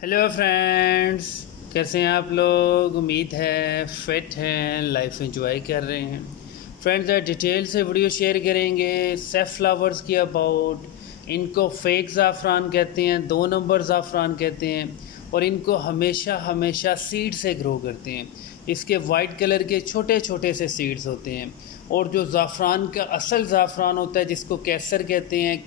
Hello friends, कैसे हैं आप लोग। उम्मीद है फिट हैं, लाइफ एंजॉय कर रहे हैं। फ्रेंड्स, डिटेल से वीडियो शेयर करेंगे सेफ फ्लावर्स की अबाउट। इनको फेक ज़ाफ़रान कहते हैं, 2 नंबर ज़ाफ़रान कहते हैं, और इनको हमेशा हमेशा सीड से ग्रो करते हैं। इसके वाइट कलर के छोटे छोटे से सीड्स होते हैं, और जो ज़ाफ़रान का असल ज़ाफ़रान होता है जिसको कैसर कहते हैं,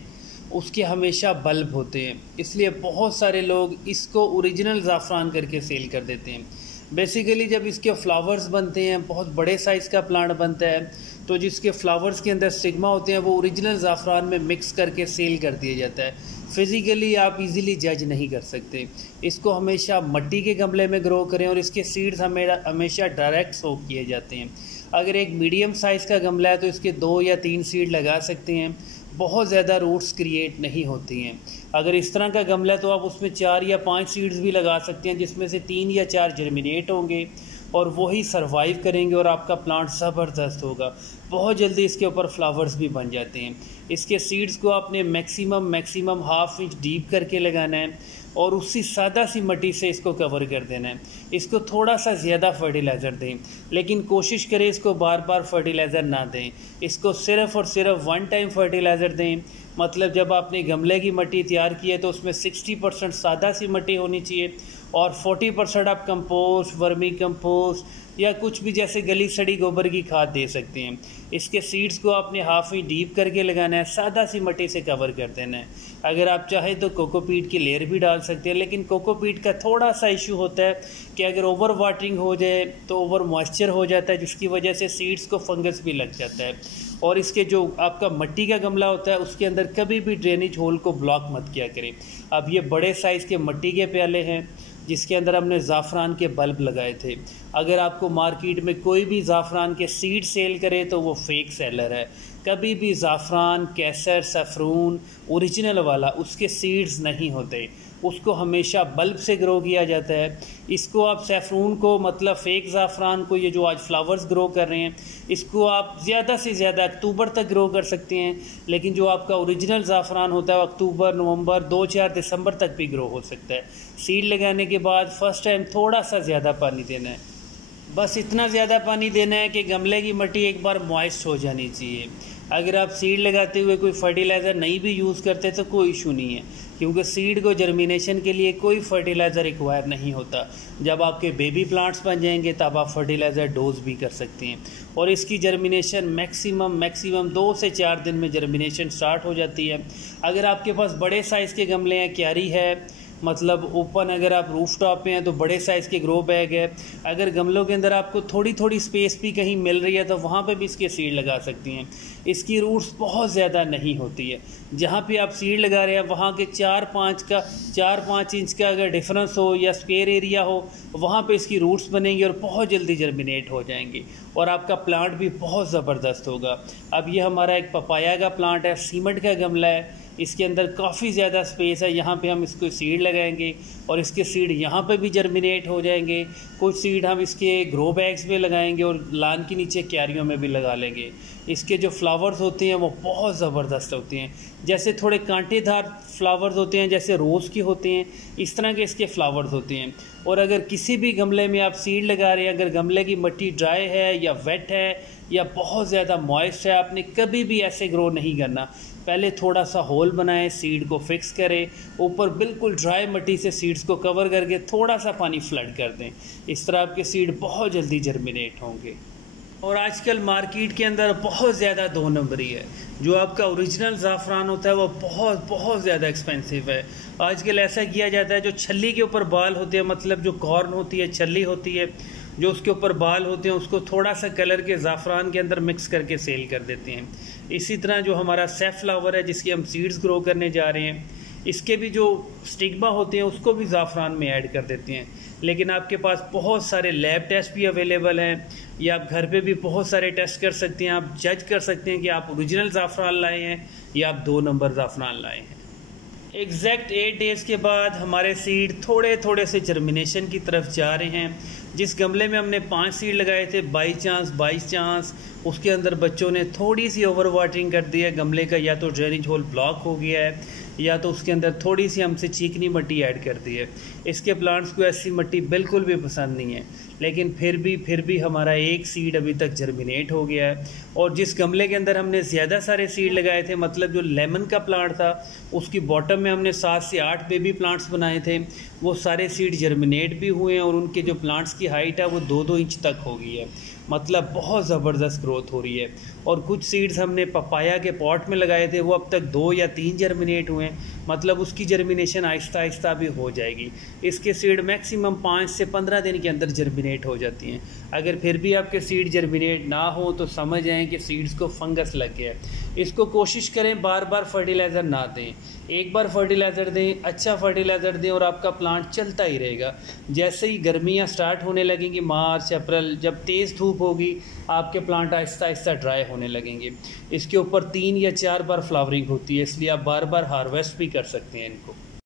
उसके हमेशा बल्ब होते हैं। इसलिए बहुत सारे लोग इसको ओरिजिनल ज़ाफ़रान करके सेल कर देते हैं। बेसिकली जब इसके फ्लावर्स बनते हैं, बहुत बड़े साइज़ का प्लांट बनता है, तो जिसके फ्लावर्स के अंदर स्टिग्मा होते हैं वो ओरिजिनल ज़ाफ़रान में मिक्स करके सेल कर दिया जाता है। फ़िज़िकली आप इजीली जज नहीं कर सकते। इसको हमेशा मिट्टी के गमले में ग्रो करें, और इसके सीड्स हमेशा डायरेक्ट सोक किए जाते हैं। अगर एक मीडियम साइज़ का गमला है तो इसके 2 या 3 सीड लगा सकते हैं। बहुत ज़्यादा रूट्स क्रिएट नहीं होती हैं। अगर इस तरह का गमला है तो आप उसमें 4 या 5 सीड्स भी लगा सकते हैं, जिसमें से 3 या 4 जर्मिनेट होंगे और वही सरवाइव करेंगे, और आपका प्लांट ज़बरदस्त होगा। बहुत जल्दी इसके ऊपर फ्लावर्स भी बन जाते हैं। इसके सीड्स को आपने मैक्सिमम ½ इंच डीप करके लगाना है, और उसी सादा सी मिट्टी से इसको कवर कर देना है। इसको थोड़ा सा ज़्यादा फर्टिलाइज़र दें, लेकिन कोशिश करें इसको बार बार फर्टिलाइज़र ना दें। इसको सिर्फ़ और सिर्फ 1 टाइम फर्टिलाइज़र दें। मतलब जब आपने गमले की मिट्टी तैयार की है तो उसमें 60% सादा सी मिट्टी होनी चाहिए, और 40% आप कंपोस्ट, वर्मी कंपोस्ट या कुछ भी जैसे गली सड़ी गोबर की खाद दे सकते हैं। इसके सीड्स को आपने ½ इंच डीप करके लगाना है, सादा सी मिट्टी से कवर कर देना है। अगर आप चाहें तो कोकोपीट की लेयर भी डाल सकते हैं, लेकिन कोकोपीट का थोड़ा सा इशू होता है कि अगर ओवर वाटरिंग हो जाए तो ओवर मॉइस्चर हो जाता है, जिसकी वजह से सीड्स को फंगस भी लग जाता है। और इसके जो आपका मिट्टी का गमला होता है उसके अंदर कभी भी ड्रेनेज होल को ब्लॉक मत किया करें। अब ये बड़े साइज़ के मिट्टी के प्याले हैं जिसके अंदर हमने ज़ाफ़रान के बल्ब लगाए थे। अगर आपको मार्केट में कोई भी ज़ाफ़रान के सीड सेल करे तो वो फेक सेलर है। कभी भी ज़ाफ़रान, कैसर, सफ़रून ओरिजिनल वाला उसके सीड्स नहीं होते, उसको हमेशा बल्ब से ग्रो किया जाता है। इसको आप सैफरून को, मतलब फ़ेक ज़ाफ़रान को, ये जो आज फ्लावर्स ग्रो कर रहे हैं, इसको आप ज़्यादा से ज़्यादा अक्टूबर तक ग्रो कर सकते हैं। लेकिन जो आपका ओरिजिनल ज़ाफ़रान होता है वो अक्टूबर, नवंबर, 2-4 दिसंबर तक भी ग्रो हो सकता है। सीड लगाने के बाद फर्स्ट टाइम थोड़ा सा ज़्यादा पानी देना है, बस इतना ज़्यादा पानी देना है कि गमले की मिट्टी एक बार मॉइस्ट हो जानी चाहिए। अगर आप सीड लगाते हुए कोई फर्टिलाइज़र नहीं भी यूज़ करते तो कोई इशू नहीं है, क्योंकि सीड को जर्मिनेशन के लिए कोई फर्टिलाइज़र रिक्वायर नहीं होता। जब आपके बेबी प्लांट्स बन जाएंगे तब आप फर्टिलाइज़र डोज भी कर सकते हैं, और इसकी जर्मिनेशन मैक्सिमम 2 से 4 दिन में जर्मिनेशन स्टार्ट हो जाती है। अगर आपके पास बड़े साइज़ के गमले हैं, क्यारी है, मतलब ओपन, अगर आप रूफ टॉप पे हैं तो बड़े साइज़ के ग्रो बैग है। अगर गमलों के अंदर आपको थोड़ी थोड़ी स्पेस भी कहीं मिल रही है तो वहाँ पे भी इसके सीड लगा सकती हैं। इसकी रूट्स बहुत ज़्यादा नहीं होती है। जहाँ पे आप सीड लगा रहे हैं वहाँ के 4-5 इंच का अगर डिफरेंस हो या स्पेयर एरिया हो, वहाँ पे इसकी रूट्स बनेंगी और बहुत जल्दी जर्मिनेट हो जाएंगी, और आपका प्लांट भी बहुत ज़बरदस्त होगा। अब ये हमारा एक पपाया का प्लांट है, सीमेंट का गमला है, इसके अंदर काफ़ी ज़्यादा स्पेस है। यहाँ पे हम इसको सीड लगाएंगे और इसके सीड यहाँ पे भी जर्मिनेट हो जाएंगे। कुछ सीड हम इसके ग्रो बैग्स में लगाएंगे और लान के नीचे क्यारियों में भी लगा लेंगे। इसके जो फ्लावर्स होते हैं वो बहुत ज़बरदस्त होते हैं, जैसे थोड़े कांटेदार फ्लावर्स होते हैं, जैसे रोज़ के होते हैं, इस तरह के इसके फ्लावर्स होते हैं। और अगर किसी भी गमले में आप सीड लगा रहे हैं, अगर गमले की मिट्टी ड्राई है या वेट है या बहुत ज़्यादा मॉइस्ट है, आपने कभी भी ऐसे ग्रो नहीं करना। पहले थोड़ा सा होल बनाएं, सीड को फिक्स करें, ऊपर बिल्कुल ड्राई मिट्टी से सीड्स को कवर करके थोड़ा सा पानी फ्लड कर दें। इस तरह आपके सीड बहुत जल्दी जर्मिनेट होंगे। और आजकल मार्केट के अंदर बहुत ज़्यादा 2 नंबरी है। जो आपका ओरिजिनल ज़ाफ़रान होता है वो बहुत ज़्यादा एक्सपेंसिव है। आजकल ऐसा किया जाता है, जो छल्ली के ऊपर बाल होते हैं, मतलब जो कॉर्न होती है, छल्ली होती है, जो उसके ऊपर बाल होते हैं, उसको थोड़ा सा कलर के ज़ाफ़रान के अंदर मिक्स करके सेल कर देते हैं। इसी तरह जो हमारा सेफ फ्लावर है जिसकी हम सीड्स ग्रो करने जा रहे हैं, इसके भी जो स्टिग्मा होते हैं उसको भी ज़ाफ़रान में ऐड कर देते हैं। लेकिन आपके पास बहुत सारे लैब टेस्ट भी अवेलेबल हैं, या आप घर पे भी बहुत सारे टेस्ट कर सकते हैं। आप जज कर सकते हैं कि आप ओरिजिनल ज़ाफ़रान लाए हैं या आप 2 नंबर ज़ाफ़रान लाए हैं। एग्जैक्ट 8 डेज़ के बाद हमारे सीड थोड़े थोड़े से जर्मिनेशन की तरफ जा रहे हैं। जिस गमले में हमने 5 सीड लगाए थे, बाई चांस उसके अंदर बच्चों ने थोड़ी सी ओवर वाटरिंग कर दी है, गमले का या तो ड्रेनेज होल ब्लॉक हो गया है या तो उसके अंदर थोड़ी सी हमसे चिकनी मिट्टी ऐड कर दी है। इसके प्लांट्स को ऐसी मिट्टी बिल्कुल भी पसंद नहीं है, लेकिन फिर भी हमारा एक सीड अभी तक जर्मिनेट हो गया है। और जिस गमले के अंदर हमने ज़्यादा सारे सीड लगाए थे, मतलब जो लेमन का प्लांट था, उसकी बॉटम में हमने 7 से 8 बेबी प्लांट्स बनाए थे, वो सारे सीड जर्मिनेट भी हुए हैं और उनके जो प्लांट्स की हाइट है वो 2-2 इंच तक हो गई है। मतलब बहुत ज़बरदस्त ग्रोथ हो रही है। और कुछ सीड्स हमने पपाया के पॉट में लगाए थे, वो अब तक 2 या 3 जर्मिनेट हुए हैं, मतलब उसकी जर्मिनेशन आहिस्ता आहिस्ता भी हो जाएगी। इसके सीड मैक्सिमम 5 से 15 दिन के अंदर जर्मिनेट हो जाती हैं। अगर फिर भी आपके सीड जर्मिनेट ना हो तो समझ आएँ कि सीड्स को फंगस लग गया है। इसको कोशिश करें बार बार फर्टिलाइज़र ना दें, एक बार फर्टिलाइज़र दें, अच्छा फर्टिलाइज़र दें और आपका प्लांट चलता ही रहेगा। जैसे ही गर्मियाँ स्टार्ट होने लगेंगी, मार्च अप्रैल, जब तेज़ धूप होगी, आपके प्लांट आहिस्ता आहिस्ता ड्राई होने लगेंगे। इसके ऊपर 3 या 4 बार फ्लावरिंग होती है, इसलिए आप बार बार हार्वेस्ट भी कर सकते हैं इनको।